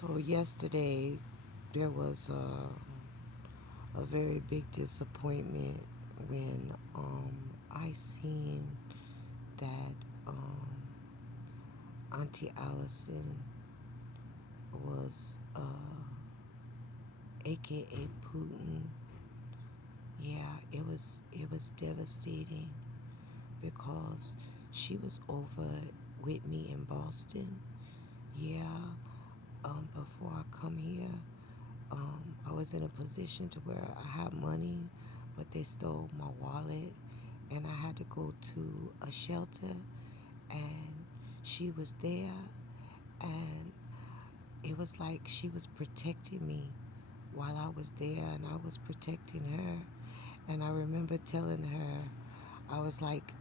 So yesterday there was a very big disappointment when I seen that Auntie Allison was AKA Putin. Yeah, it was devastating because she was over with me in Boston. Yeah, before I come here, I was in a position to where I had money, but they stole my wallet, and I had to go to a shelter, and she was there, and it was like she was protecting me while I was there, and I was protecting her. And I remember telling her, I was like,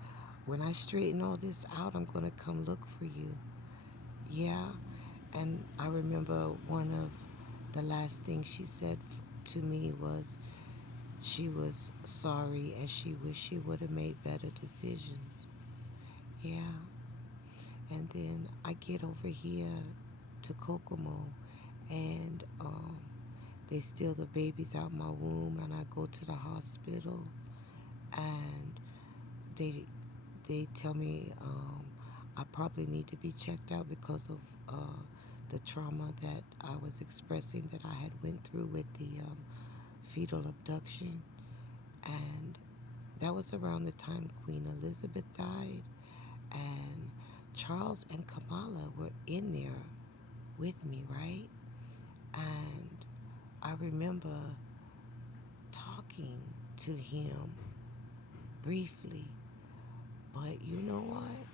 when I straighten all this out, I'm gonna come look for you. Yeah. And I remember one of the last things she said to me was she was sorry and she wished she would have made better decisions. Yeah. And then I get over here to Kokomo, and they steal the babies out my womb, and I go to the hospital, and they they tell me I probably need to be checked out because of the trauma that I was expressing that I had went through with the fetal abduction. And that was around the time Queen Elizabeth died, and Charles and Kamala were in there with me, right? And I remember talking to him briefly, but you know what?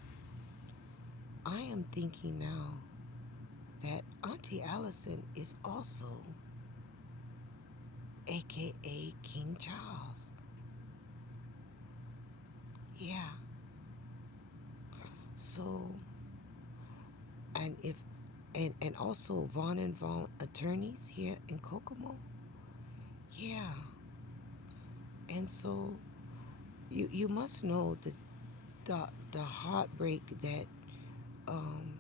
I am thinking now that Auntie Allison is also AKA King Charles. Yeah. So, and if and also Vaughn and Vaughn attorneys here in Kokomo. Yeah. And so you must know the heartbreak that um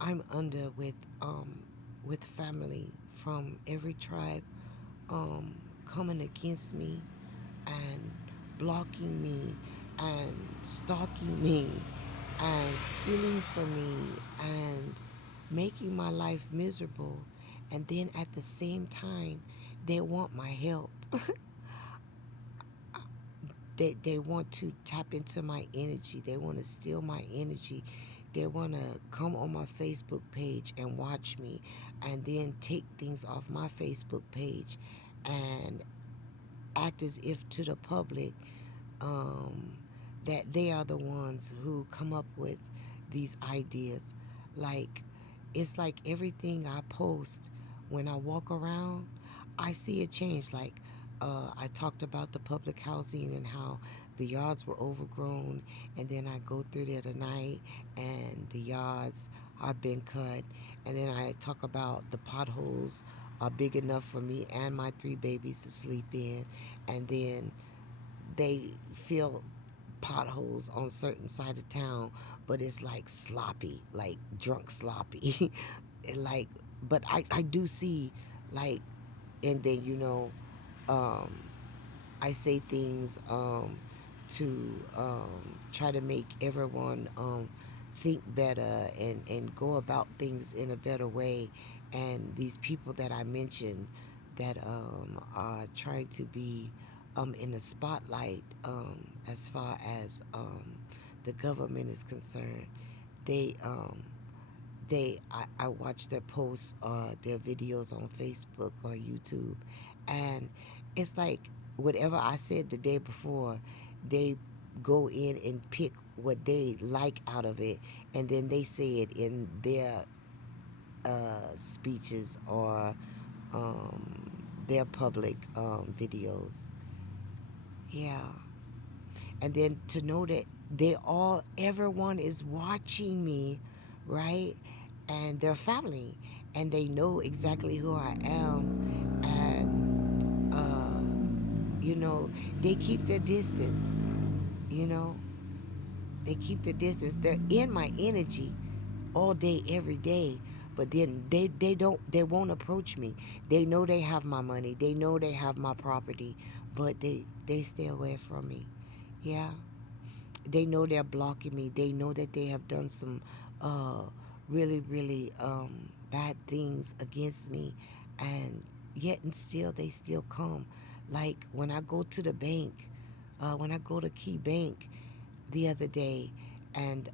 I'm under with family from every tribe um coming against me and blocking me and stalking me and stealing from me and making my life miserable. And then at the same time, they want my help. They want to tap into my energy. They want to steal my energy. They want to come on my Facebook page and watch me and then take things off my Facebook page and act as if to the public um, that they are the ones who come up with these ideas. Like, it's like everything I post when I walk around, I see a change. Like, I talked about the public housing and how the yards were overgrown, and then I go through there tonight, and the yards are been cut, and then I talk about the potholes are big enough for me and my three babies to sleep in, and then they fill potholes on certain side of town, but it's like sloppy, like drunk sloppy. And like, but I do see, like, and then um I say things to try to make everyone think better and go about things in a better way. And these people that I mentioned that are trying to be in the spotlight as far as the government is concerned, they I watch their posts or their videos on Facebook or YouTube, and it's like whatever I said the day before, they go in and pick what they like out of it, and then they say it in their speeches or their public videos. Yeah. And then to know that everyone is watching me, right? And their family, and they know exactly who I am, and they keep their distance. You know, they keep their distance. They're in my energy all day, every day, but then they won't approach me. They know they have my money, they know they have my property, but they stay away from me. Yeah, they know they're blocking me. They know that they have done some uh, really bad things against me, and yet and still they still come. Like when I go to the bank, when I go to Key Bank the other day, and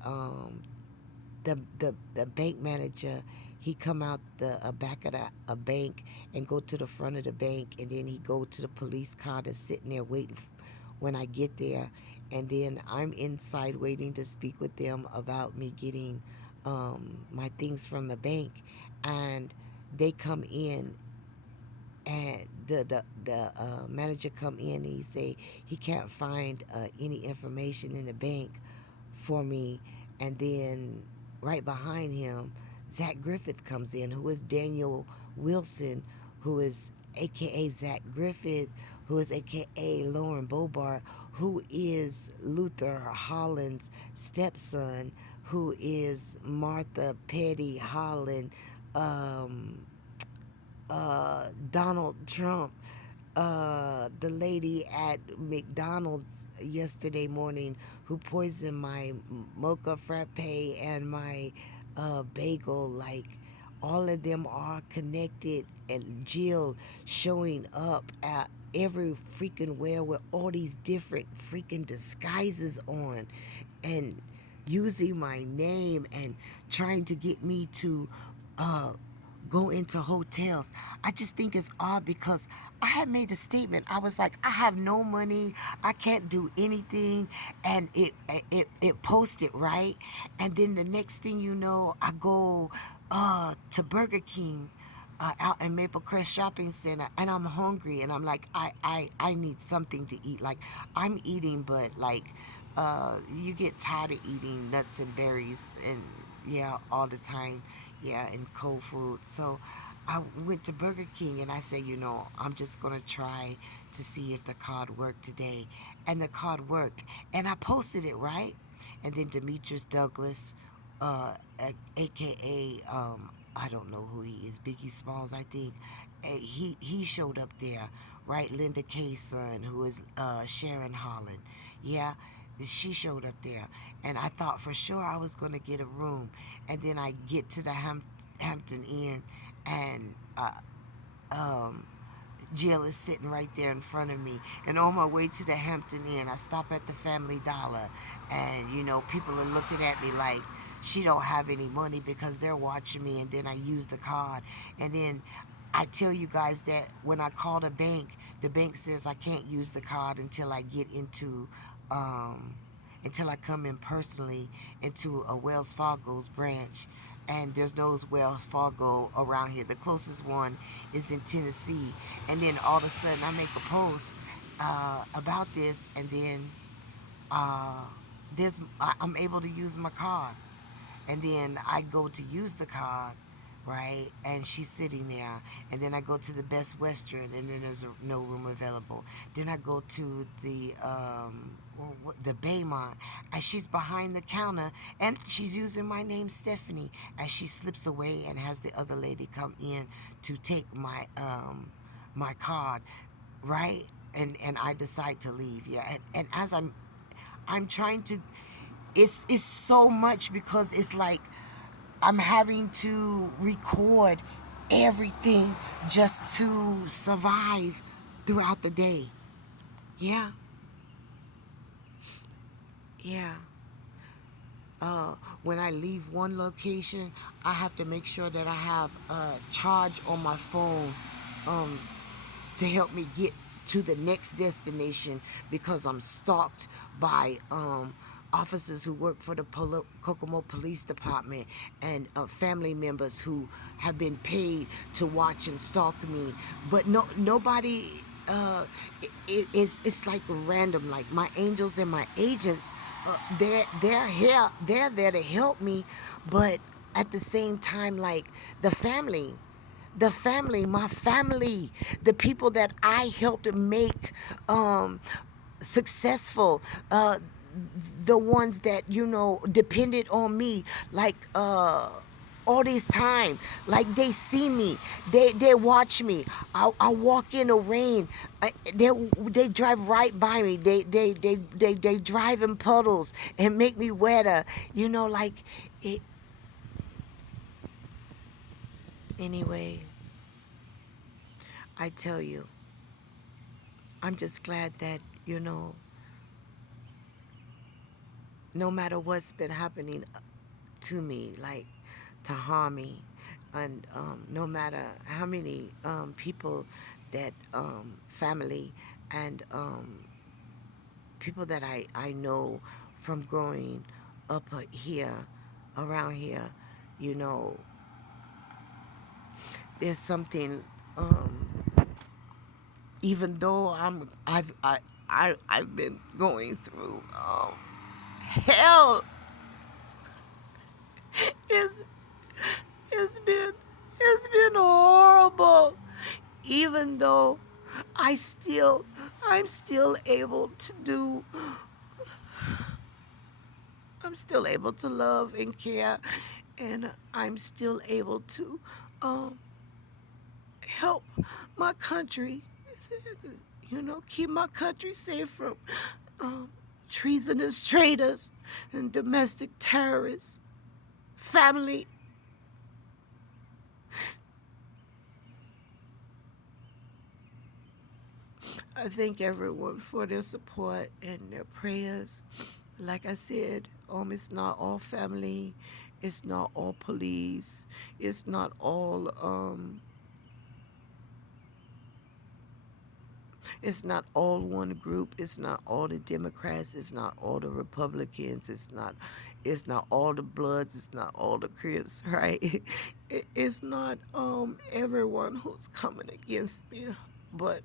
the bank manager, he come out the back of the a bank and go to the front of the bank, and then he go to the police car that's sitting there waiting when I get there, and then I'm inside waiting to speak with them about me getting my things from the bank, and they come in, and the manager come in and he say he can't find any information in the bank for me, and then right behind him, Zach Griffith comes in, who is Daniel Wilson, who is AKA Zach Griffith, who is AKA Lauren Bobart, who is Luther Holland's stepson, who is Martha Petty Holland, um, Donald Trump, the lady at McDonald's yesterday morning who poisoned my mocha frappe and my bagel. Like, all of them are connected, and Jill showing up at every freaking where with all these different freaking disguises on, and using my name and trying to get me to uh, go into hotels. I just think it's odd because I had made a statement. I was like, I have no money. I can't do anything. And it posted, right? And then the next thing you know, I go to Burger King out in Maple Crest Shopping Center, and I'm hungry, and I'm like, I need something to eat. Like, I'm eating, but like, you get tired of eating nuts and berries and yeah, all the time, yeah, and cold food. So I went to Burger King and I said, I'm just gonna try to see if the card worked today, and the card worked, and I posted it, right, and then Demetrius Douglas, aka I don't know who he is, Biggie Smalls, I think. He showed up there, right? Linda Kay's son, who is Sharon Holland. Yeah, she showed up there, and I thought for sure I was gonna get a room, and then I get to the Hampton Inn, and Jill is sitting right there in front of me. And on my way to the Hampton Inn, I stop at the Family Dollar, and people are looking at me like she don't have any money because they're watching me. And then I use the card, and then I tell you guys that when I call the bank says I can't use the card until I get into until I come in personally into a Wells Fargo's branch. And there's no Wells Fargo around here. The closest one is in Tennessee. And then all of a sudden I make a post about this, and then I'm able to use my card. And then I go to use the card, right? And she's sitting there. And then I go to the Best Western, and then there's no room available. Then I go to the Baymont, and she's behind the counter, and she's using my name, Stephanie, as she slips away and has the other lady come in to take my card, right? And I decide to leave. Yeah, and as I'm trying to, it's so much because it's like I'm having to record everything just to survive throughout the day. Yeah, yeah. When I leave one location, I have to make sure that I have a charge on my phone um, to help me get to the next destination, because I'm stalked by officers who work for the Kokomo Police Department, and family members who have been paid to watch and stalk me. But nobody. It's like random. Like, my angels and my agents, they're here. They're there to help me, but at the same time, like, my family, the people that I helped make successful, the ones that depended on me, like all this time. Like they see me, they watch me. I walk in the rain, they drive right by me. They drive in puddles and make me wetter. Like it. Anyway, I tell you, I'm just glad that no matter what's been happening to me, like to harm me, and no matter how many people that family and people that I know from growing up here, around here, you know, there's something. Even though I've been going through hell, it's it's been it's been horrible. Even though I'm still able to do I'm still able to love and care, and I'm still able to um, help my country, keep my country safe from um, treasonous traitors and domestic terrorists. Family, I thank everyone for their support and their prayers. Like I said, it's not all family, it's not all police, it's not all it's not all one group. It's not all the Democrats. It's not all the Republicans. It's not all the Bloods. It's not all the Crips. Right? It's not everyone who's coming against me. But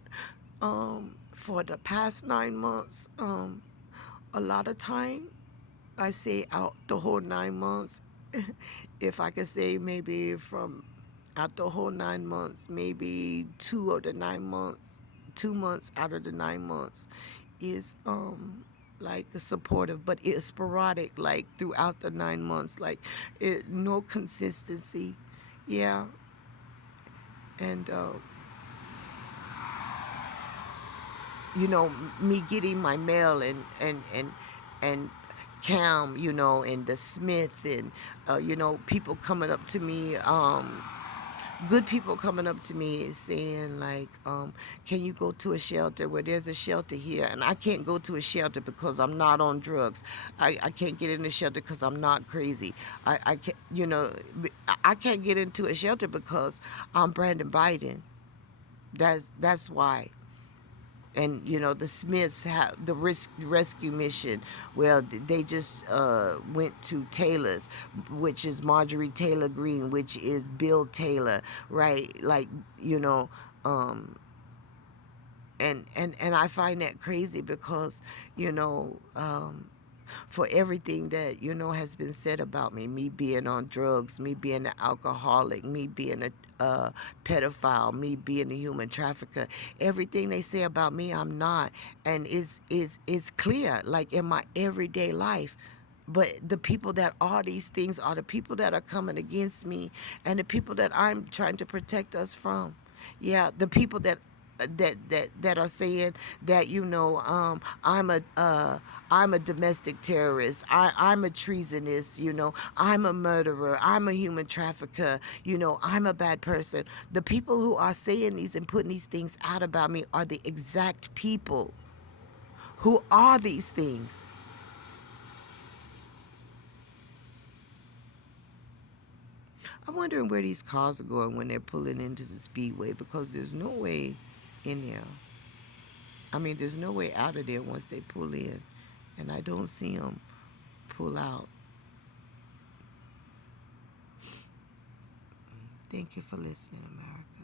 for the past 9 months, a lot of time, I say out the whole 9 months. If I could say maybe from out the whole 9 months, maybe 2 of the 9 months, 2 months out of the 9 months is like supportive, but it's sporadic, like throughout the 9 months, like no consistency. Yeah. And me getting my mail and Cam, and the Smith, and people coming up to me, good people coming up to me saying like, can you go to a shelter? Where there's a shelter here, and I can't go to a shelter because I'm not on drugs. I can't get in a shelter because I'm not crazy. I can't, I can't get into a shelter because I'm Brandon Biden. That's why. And the Smiths have the rescue mission. Well, they just went to Taylor's, which is Marjorie Taylor Greene, which is Bill Taylor, right? Like, and I find that crazy because for everything that has been said about me being on drugs, me being an alcoholic, me being a pedophile, me being a human trafficker, everything they say about me, I'm not, and it's clear, like in my everyday life. But the people that are these things are the people that are coming against me, and the people that I'm trying to protect us from. Yeah, the people that are saying that I'm a domestic terrorist, I'm a treasonous, I'm a murderer, I'm a human trafficker, I'm a bad person. The people who are saying these and putting these things out about me are the exact people who are these things. I'm wondering where these cars are going when they're pulling into the speedway, because there's no way in there. I mean, there's no way out of there once they pull in, and I don't see them pull out. Thank you for listening, America.